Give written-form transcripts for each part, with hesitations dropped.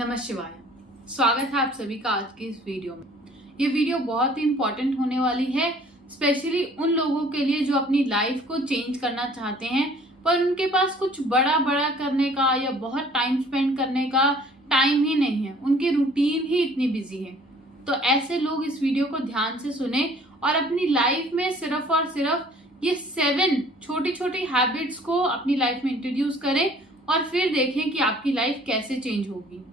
नमः शिवाय। स्वागत है आप सभी का आज की इस वीडियो में। ये वीडियो बहुत ही इंपॉर्टेंट होने वाली है, स्पेशली उन लोगों के लिए जो अपनी लाइफ को चेंज करना चाहते हैं पर उनके पास कुछ बड़ा बड़ा करने का या बहुत टाइम स्पेंड करने का टाइम ही नहीं है, उनकी रूटीन ही इतनी बिजी है। तो ऐसे लोग इस वीडियो को ध्यान से सुने और अपनी लाइफ में सिर्फ और सिर्फ ये 7 छोटी छोटी हैबिट्स को अपनी लाइफ में इंट्रोड्यूस करें और फिर देखें कि आपकी लाइफ कैसे चेंज होगी।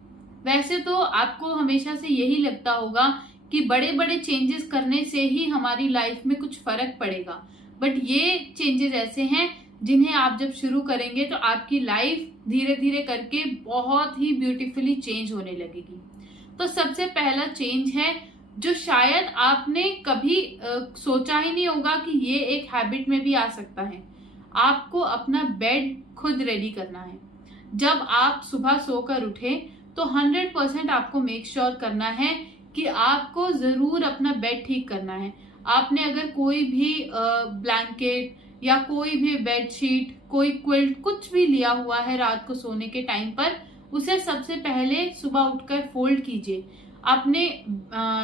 वैसे तो आपको हमेशा से यही लगता होगा कि बड़े बड़े चेंजेस करने से ही हमारी लाइफ में कुछ फर्क पड़ेगा, बट ये चेंजेस ऐसे हैं जिन्हें आप जब शुरू करेंगे तो आपकी लाइफ धीरे धीरे करके बहुत ही ब्यूटीफुली चेंज होने लगेगी। तो सबसे पहला चेंज है जो शायद आपने कभी सोचा ही नहीं होगा कि ये एक हैबिट में भी आ सकता है। आपको अपना बेड खुद रेडी करना है। जब आप सुबह सोकर उठे तो 100% आपको मेक श्योर करना है कि आपको जरूर अपना बेड ठीक करना है। आपने अगर कोई भी ब्लैंकेट या कोई भी बेडशीट, कोई क्विल्ट, कुछ भी लिया हुआ है रात को सोने के टाइम पर, उसे सबसे पहले सुबह उठकर फोल्ड कीजिए, अपने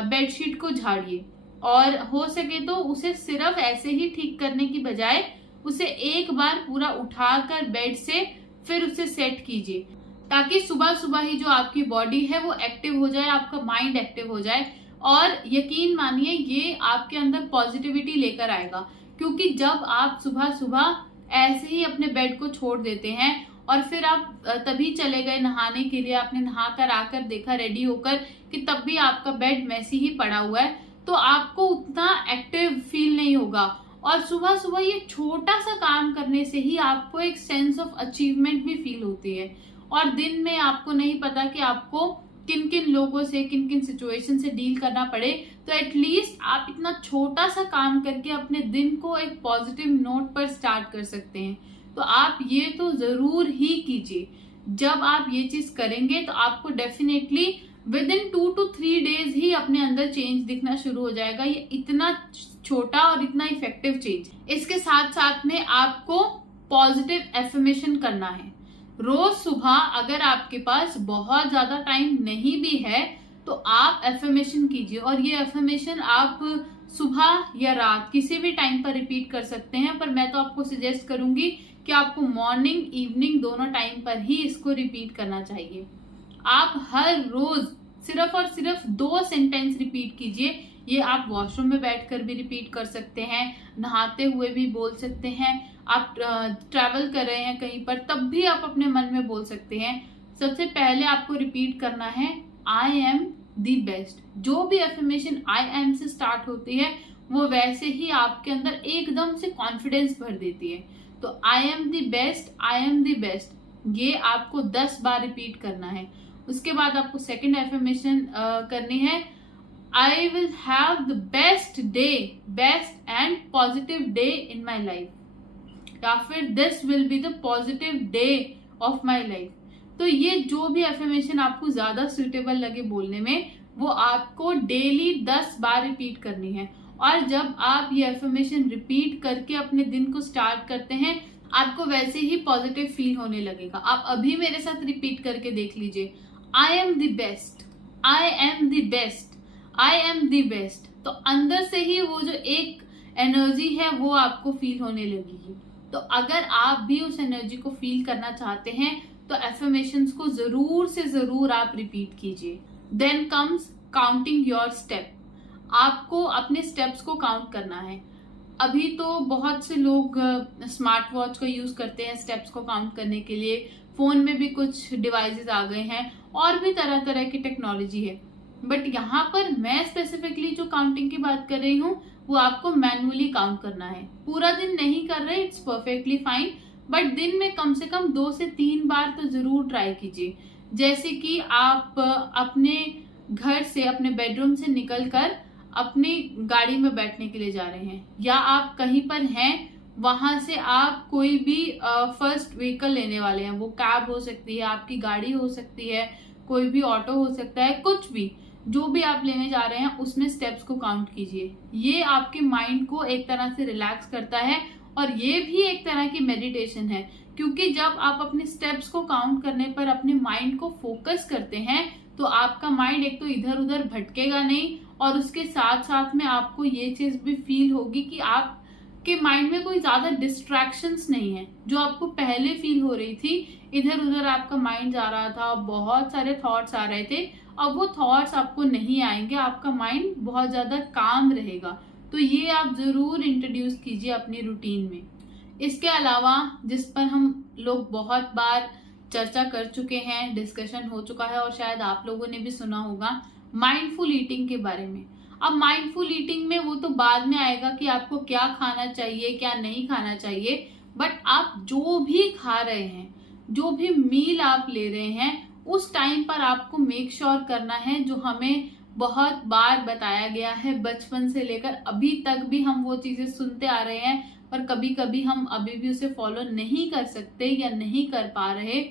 बेडशीट को झाड़िए और हो सके तो उसे सिर्फ ऐसे ही ठीक करने की बजाय उसे एक बार पूरा उठाकर बेड से फिर उसे सेट कीजिए, ताकि सुबह सुबह ही जो आपकी बॉडी है वो एक्टिव हो जाए, आपका माइंड एक्टिव हो जाए। और यकीन मानिए ये आपके अंदर पॉजिटिविटी लेकर आएगा, क्योंकि जब आप सुबह सुबह ऐसे ही अपने बेड को छोड़ देते हैं और फिर आप तभी चले गए नहाने के लिए, आपने नहाकर आकर देखा रेडी होकर कि तब भी आपका बेड मैसी ही पड़ा हुआ है, तो आपको उतना एक्टिव फील नहीं होगा। और सुबह सुबह ये छोटा सा काम करने से ही आपको एक सेंस ऑफ अचीवमेंट भी फील होती है। और दिन में आपको नहीं पता कि आपको किन किन लोगों से, किन किन सिचुएशन से डील करना पड़े, तो एटलीस्ट आप इतना छोटा सा काम करके अपने दिन को एक पॉजिटिव नोट पर स्टार्ट कर सकते हैं। तो आप ये तो जरूर ही कीजिए। जब आप ये चीज करेंगे तो आपको definitely with in 2 to 3 days ही अपने अंदर चेंज दिखना शुरू हो जाएगा। ये इतना छोटा और इतना इफेक्टिव चेंज। इसके साथ साथ में आपको पॉजिटिव एफर्मेशन करना है। रोज सुबह अगर आपके पास बहुत ज्यादा टाइम नहीं भी है तो आप एफर्मेशन कीजिए, और ये एफर्मेशन आप सुबह या रात किसी भी टाइम पर रिपीट कर सकते हैं, पर मैं तो आपको सजेस्ट करूंगी कि आपको मॉर्निंग इवनिंग दोनों टाइम पर ही इसको रिपीट करना चाहिए। आप हर रोज सिर्फ और सिर्फ 2 सेंटेंस रिपीट कीजिए। ये आप वॉशरूम में बैठकर भी रिपीट कर सकते हैं, नहाते हुए भी बोल सकते हैं, आप ट्रैवल कर रहे हैं कहीं पर तब भी आप अपने मन में बोल सकते हैं। सबसे पहले आपको रिपीट करना है आई एम द बेस्ट। जो भी एफर्मेशन आई एम से स्टार्ट होती है वो वैसे ही आपके अंदर एकदम से कॉन्फिडेंस भर देती है। तो I am the best, I am the best, ये आपको 10 बार रिपीट करना है। उसके बाद आपको सेकेंड एफर्मेशन करनी है I will have the best day, best and positive day in my life, या फिर this will be the positive day of my life. तो ये जो भी एफर्मेशन आपको ज्यादा सुटेबल लगे बोलने में, वो आपको डेली 10 बार रिपीट करनी है। और जब आप ये एफर्मेशन रिपीट करके अपने दिन को स्टार्ट करते हैं, आपको वैसे ही पॉजिटिव फील होने लगेगा। आप अभी मेरे साथ रिपीट करके देख लीजिए, I am the best, I am the best, I am the best. तो अंदर से ही वो जो एक एनर्जी है वो आपको फील होने लगेगी। तो अगर आप भी उस एनर्जी को फील करना चाहते हैं तो एफर्मेशंस को जरूर से जरूर आप रिपीट कीजिए। Then comes counting your step. आपको अपने स्टेप्स को काउंट करना है। अभी तो बहुत से लोग स्मार्ट वॉच का यूज करते हैं स्टेप्स को काउंट करने के लिए, फोन में भी कुछ डिवाइसेस आ गए हैं और भी तरह तरह की टेक्नोलॉजी है। बट यहाँ पर मैं स्पेसिफिकली जो काउंटिंग की बात कर रही हूँ वो आपको मैनुअली काउंट करना है। पूरा दिन नहीं कर रहे, इट्स परफेक्टली फाइन, बट दिन में कम से कम 2 से 3 बार तो जरूर ट्राई कीजिए। जैसे कि आप अपने घर से, अपने बेडरूम से निकलकर अपनी गाड़ी में बैठने के लिए जा रहे हैं, या आप कहीं पर हैं, वहां से आप कोई भी फर्स्ट व्हीकल लेने वाले हैं, वो कैब हो सकती है, आपकी गाड़ी हो सकती है, कोई भी ऑटो हो सकता है, कुछ भी जो भी आप लेने जा रहे हैं उसमें स्टेप्स को काउंट कीजिए। ये आपके माइंड को एक तरह से रिलैक्स करता है और ये भी एक तरह की मेडिटेशन है, क्योंकि जब आप अपने स्टेप्स को काउंट करने पर अपने माइंड को फोकस करते हैं तो आपका माइंड एक तो इधर उधर भटकेगा नहीं, और उसके साथ साथ में आपको ये चीज भी फील होगी कि आपके माइंड में कोई ज्यादा डिस्ट्रैक्शंस नहीं है। जो आपको पहले फील हो रही थी, इधर उधर आपका माइंड जा रहा था, बहुत सारे थॉट्स आ रहे थे, अब वो थॉट्स आपको नहीं आएंगे, आपका माइंड बहुत ज्यादा काम रहेगा। तो ये आप जरूर इंट्रोड्यूस कीजिए अपनी रूटीन में। इसके अलावा जिस पर हम लोग बहुत बार चर्चा कर चुके हैं, डिस्कशन हो चुका है और शायद आप लोगों ने भी सुना होगा, माइंडफुल ईटिंग के बारे में। अब माइंडफुल ईटिंग में वो तो बाद में आएगा कि आपको क्या खाना चाहिए क्या नहीं खाना चाहिए, बट आप जो भी खा रहे हैं, जो भी मील आप ले रहे हैं, उस टाइम पर आपको मेक श्योर करना है, जो हमें बहुत बार बताया गया है, बचपन से लेकर अभी तक भी हम वो चीजें सुनते आ रहे हैं, पर कभी कभी हम अभी भी उसे फॉलो नहीं कर सकते या नहीं कर पा रहे।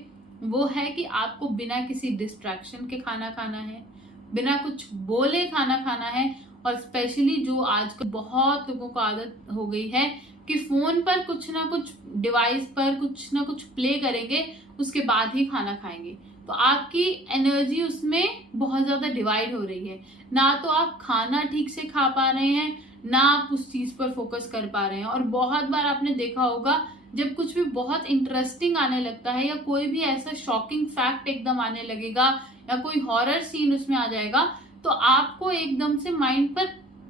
वो है कि आपको बिना किसी डिस्ट्रैक्शन के खाना खाना है, बिना कुछ बोले खाना खाना है, और स्पेशली जो आजकल बहुत लोगों को आदत हो गई है कि फोन पर कुछ ना कुछ डिवाइस पर कुछ ना कुछ प्ले करेंगे, उसके बाद ही खाना खाएंगे। तो आपकी एनर्जी उसमें बहुत ज्यादा डिवाइड हो रही है, ना तो आप खाना ठीक से खा पा रहे हैं, ना आप उस चीज पर फोकस कर पा रहे हैं। और बहुत बार आपने देखा होगा, जब कुछ भी बहुत इंटरेस्टिंग आने लगता है या कोई भी ऐसा शॉकिंग फैक्ट एकदम आने लगेगा या कोई हॉरर सीन उसमें आ जाएगा, तो आपको एकदम से माइंड पर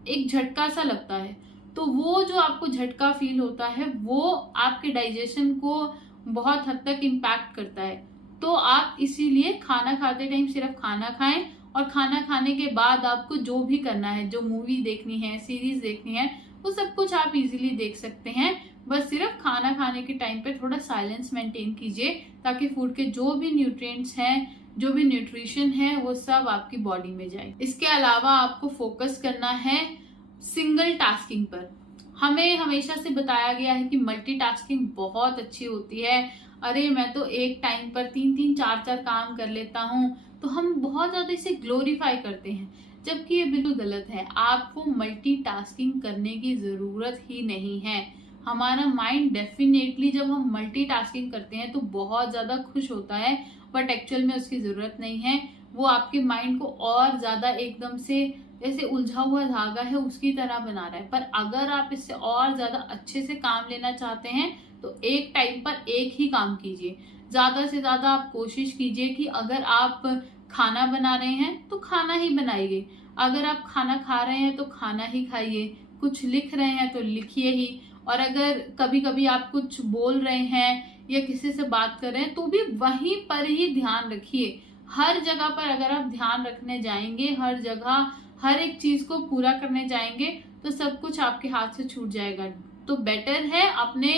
एक झटका सा लगता है। तो वो जो आपको झटका फील होता है वो आपके डाइजेशन को बहुत हद तक इम्पैक्ट करता है। तो आप इसीलिए खाना खाते टाइम सिर्फ खाना खाएं, और खाना खाने के बाद आपको जो भी करना है, जो मूवी देखनी है, सीरीज देखनी है, वो सब कुछ आप इजीली देख सकते हैं। बस सिर्फ खाना खाने के टाइम पे थोड़ा साइलेंस मेंटेन कीजिए, ताकि फूड के जो भी न्यूट्रिएंट्स हैं, जो भी न्यूट्रिशन है, वो सब आपकी बॉडी में जाए। इसके अलावा आपको फोकस करना है सिंगल टास्किंग पर। हमें हमेशा से बताया गया है कि मल्टीटास्किंग बहुत अच्छी होती है। अरे मैं तो एक टाइम पर 3-3 4-4 काम कर लेता हूँ, तो हम बहुत ज्यादा इसे ग्लोरीफाई करते हैं, जबकि ये बिल्कुल गलत है। आपको मल्टीटास्किंग करने की जरूरत ही नहीं है। हमारा माइंड डेफिनेटली जब हम मल्टीटास्किंग करते हैं तो बहुत ज्यादा खुश होता है, बट एक्चुअल में उसकी जरूरत नहीं है। वो आपके माइंड को और ज्यादा एकदम से जैसे उलझा हुआ धागा है उसकी तरह बना रहा है। पर अगर आप इससे और ज्यादा अच्छे से काम लेना चाहते हैं तो एक टाइम पर एक ही काम कीजिए। ज्यादा से ज्यादा आप कोशिश कीजिए कि अगर आप खाना बना रहे हैं तो खाना ही बनाइए, अगर आप खाना खा रहे हैं तो खाना ही खाइए, कुछ लिख रहे हैं तो लिखिए ही। और अगर कभी कभी आप कुछ बोल रहे हैं या किसी से बात कर रहे हैं तो भी वहीं पर ही ध्यान रखिए। हर जगह पर अगर आप ध्यान रखने जाएंगे, हर जगह हर एक चीज को पूरा करने जाएंगे, तो सब कुछ आपके हाथ से छूट जाएगा। तो बेटर है अपने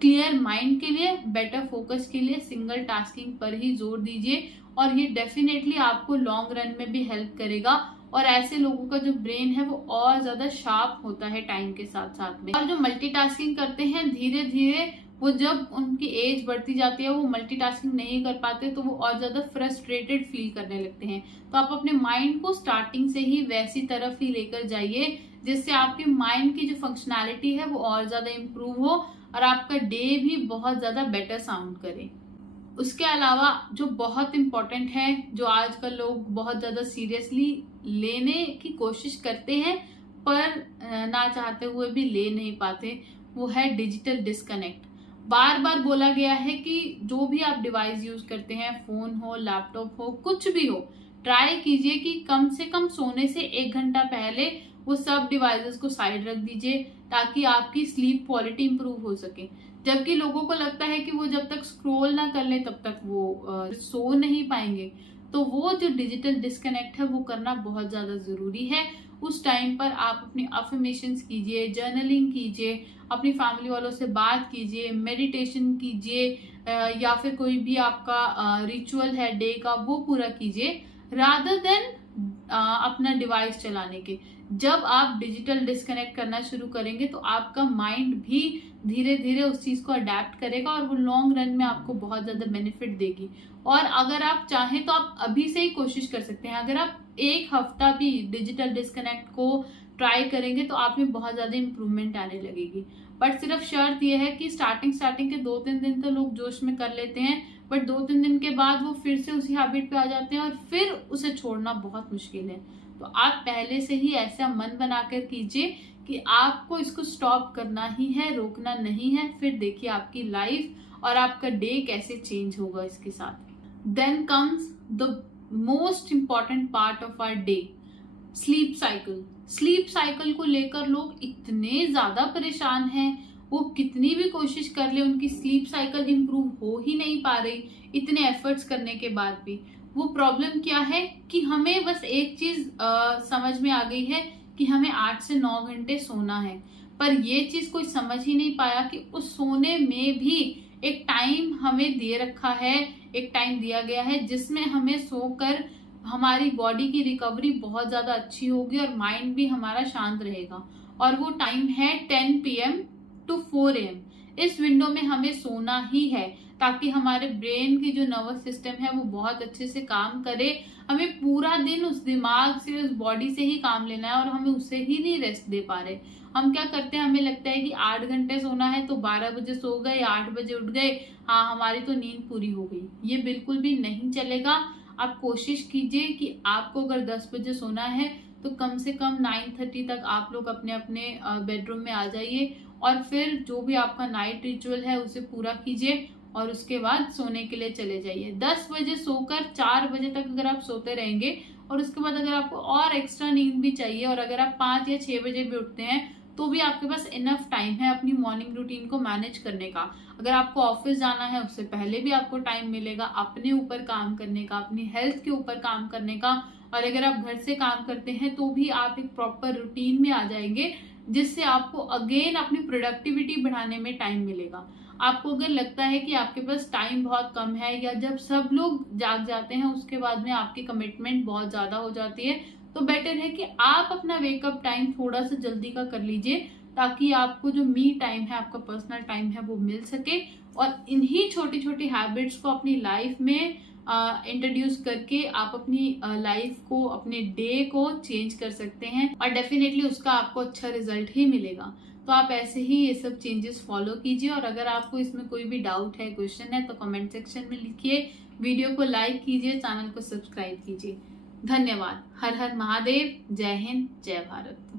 क्लियर माइंड के लिए, बेटर फोकस के लिए सिंगल टास्किंग पर ही जोर दीजिए, और ये डेफिनेटली आपको लॉन्ग रन में भी हेल्प करेगा। और ऐसे लोगों का जो ब्रेन है वो और ज्यादा शार्प होता है टाइम के साथ साथ में। और जो मल्टीटास्किंग करते हैं, धीरे धीरे वो जब उनकी एज बढ़ती जाती है, वो मल्टीटास्किंग नहीं कर पाते, तो वो और ज्यादा फ्रस्ट्रेटेड फील करने लगते हैं। तो आप अपने माइंड को स्टार्टिंग से ही वैसी तरफ ही लेकर जाइए, जिससे आपके माइंड की जो फंक्शनैलिटी है वो और ज्यादा इम्प्रूव हो और आपका डे भी बहुत ज्यादा बेटर साउंड करे। उसके अलावा जो बहुत इम्पोर्टेंट है, जो आजकल लोग बहुत ज्यादा सीरियसली लेने की कोशिश करते हैं पर ना चाहते हुए भी ले नहीं पाते, वो है डिजिटल डिस्कनेक्ट। बार बार बोला गया है कि जो भी आप डिवाइस यूज करते हैं, फोन हो, लैपटॉप हो, कुछ भी हो, ट्राई कीजिए कि कम से कम सोने से 1 घंटा पहले वो सब डिवाइसेस को साइड रख दीजिए, ताकि आपकी स्लीप क्वालिटी इंप्रूव हो सके। जबकि लोगों को लगता है कि वो जब तक स्क्रॉल ना कर ले तब तक वो सो नहीं पाएंगे। तो वो जो डिजिटल डिस्कनेक्ट है वो करना बहुत ज्यादा जरूरी है। उस टाइम पर आप अपनी अफर्मेशंस कीजिए, जर्नलिंग कीजिए, अपनी फैमिली वालों से बात कीजिए, मेडिटेशन कीजिए, या फिर कोई भी आपका रिचुअल है डे का वो पूरा कीजिए, रादर देन अपना डिवाइस चलाने के। जब आप डिजिटल डिस्कनेक्ट करना शुरू करेंगे तो आपका माइंड भी धीरे धीरे उस चीज को अडेप्ट करेगा और वो लॉन्ग रन में आपको बहुत ज्यादा बेनिफिट देगी। और अगर आप चाहें तो आप अभी से ही कोशिश कर सकते हैं। अगर आप 1 हफ्ता भी डिजिटल डिस्कनेक्ट को ट्राई करेंगे तो आप में बहुत ज़्यादा इम्प्रूवमेंट आने लगेगी। बट सिर्फ शर्त यह है कि स्टार्टिंग के 2-3 दिन तो लोग जोश में कर लेते हैं, बट 2-3 दिन के बाद वो फिर से उसी हैबिट पे आ जाते हैं और फिर उसे छोड़ना बहुत मुश्किल है। तो आप पहले से ही ऐसा मन बनाकर कीजिए कि आपको इसको स्टॉप करना ही है, रोकना नहीं है। फिर देखिए आपकी लाइफ और आपका डे कैसे चेंज होगा इसके साथ। Then comes the most important part of our day, sleep cycle. Sleep cycle को लेकर लोग इतने ज्यादा परेशान हैं, वो कितनी भी कोशिश कर ले उनकी स्लीप साइकिल इंप्रूव हो ही नहीं पा रही, इतने एफर्ट्स करने के बाद भी। वो प्रॉब्लम क्या है कि हमें बस एक चीज समझ में आ गई है कि हमें 8 से 9 घंटे सोना है, पर ये चीज कोई समझ ही नहीं पाया कि उस सोने में भी एक टाइम हमें दे रखा है, एक टाइम दिया गया है जिसमें हमें सोकर हमारी बॉडी की रिकवरी बहुत ज्यादा अच्छी होगी और माइंड भी हमारा शांत रहेगा। और वो टाइम है 10 PM to 4 AM। इस विंडो में हमें सोना ही है ताकि हमारे ब्रेन की जो नर्वस सिस्टम है वो बहुत अच्छे से काम करे। हमें पूरा दिन उस दिमाग से, उस बॉडी से ही काम लेना है और हमें उससे ही नहीं रेस्ट दे पा रहे। हम क्या करते हैं, हमें लगता है कि 8 घंटे सोना है तो 12 बजे सो गए, 8 बजे उठ गए, हाँ हमारी तो नींद पूरी हो गई। ये बिल्कुल भी नहीं चलेगा। आप कोशिश कीजिए कि आपको अगर 10 बजे सोना है तो कम से कम 9:30 तक आप लोग अपने अपने बेडरूम में आ जाइए और फिर जो भी आपका नाइट रिचुअल है उसे पूरा कीजिए और उसके बाद सोने के लिए चले जाइए। 10 बजे सोकर 4 बजे तक अगर आप सोते रहेंगे और उसके बाद अगर आपको और एक्स्ट्रा नींद भी चाहिए और अगर आप 5 या 6 बजे भी उठते हैं तो भी आपके पास इनफ टाइम है अपनी मॉर्निंग रूटीन को मैनेज करने का। अगर आपको ऑफिस जाना है उससे पहले भी आपको टाइम मिलेगा अपने ऊपर काम करने का, अपनी हेल्थ के ऊपर काम करने का। और अगर आप घर से काम करते हैं तो भी आप एक प्रॉपर रूटीन में आ जाएंगे जिससे आपको अगेन अपनी प्रोडक्टिविटी बढ़ाने में टाइम मिलेगा। आपको अगर लगता है कि आपके पास टाइम बहुत कम है या जब सब लोग जाग जाते हैं उसके बाद में आपकी कमिटमेंट बहुत ज्यादा हो जाती है, तो बेटर है कि आप अपना वेकअप टाइम थोड़ा सा जल्दी का कर लीजिए ताकि आपको जो मी टाइम है, आपका पर्सनल टाइम है, वो मिल सके। और इन्हीं छोटी छोटी हैबिट्स को अपनी लाइफ में इंट्रोड्यूस करके आप अपनी लाइफ को, अपने डे को चेंज कर सकते हैं और डेफिनेटली उसका आपको अच्छा रिजल्ट ही मिलेगा। तो आप ऐसे ही ये सब चेंजेस फॉलो कीजिए और अगर आपको इसमें कोई भी डाउट है, क्वेश्चन है तो कमेंट सेक्शन में लिखिए। वीडियो को लाइक कीजिए, चैनल को सब्सक्राइब कीजिए। धन्यवाद। हर हर महादेव। जय हिंद, जय भारत।